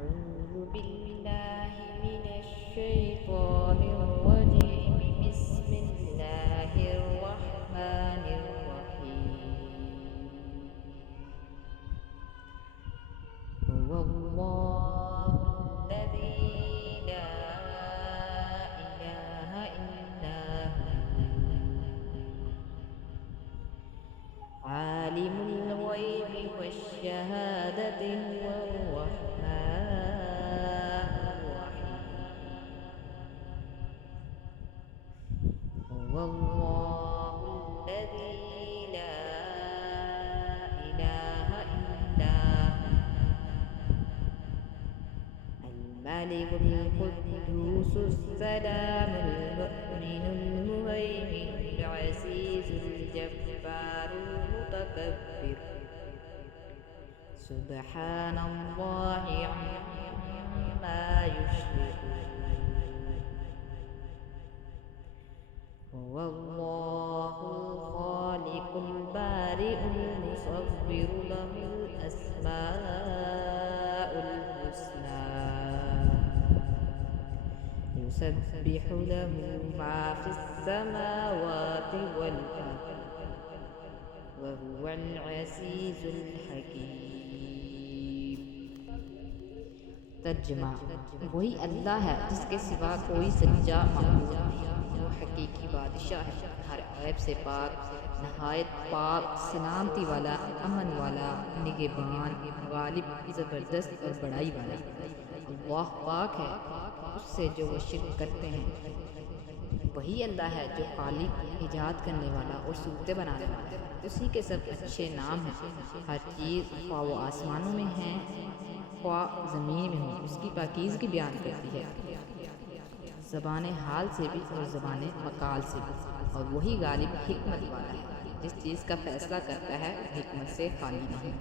أعوذ بالله من الشيطان الرجيم. بسم الله الرحمن الرحيم. هو الله الذي لا إله إلا هو عالم الغيب والشهادة هو الرحمن الرحيم. هو الله الذي لا إله إلا هو الملك القدوس السلام المؤمن المهيمن العزيز الجبار المتكبر سبحان الله عما يشركون. هو الله الخالق البارئ المصور له الأسماء الحسنى يسبح له ما في السماوات والأرض وهو العزيز الحكيم। तर्जुमा वही अल्लाह है जिसके सिवा कोई सच्चा माबूद नहीं, वो हकीकी बादशाह है, हर ऐब से पाक, नहायत पाक, सलामती वाला, अमन वाला, निगहबान, गालिब, ज़बरदस्त और बड़ाई वाला। अल्लाह पाक है उससे जो वो शिर्क करते हैं। वही अल्लाह है जो खालिक, ईजाद करने वाला और सूरतें बनाने वाला है। उसी के सब अच्छे नाम हैं। हर चीज़ ख्वाह वो आसमानों में है ख्वाह ज़मीन में हो, उसकी पाकीज़गी बयान करती है, ज़बान हाल से भी और ज़बान मकाल से भी। और वही गालिब हिकमत वाला है, जिस चीज़ का फ़ैसला करता है हिकमत से खाली नहीं।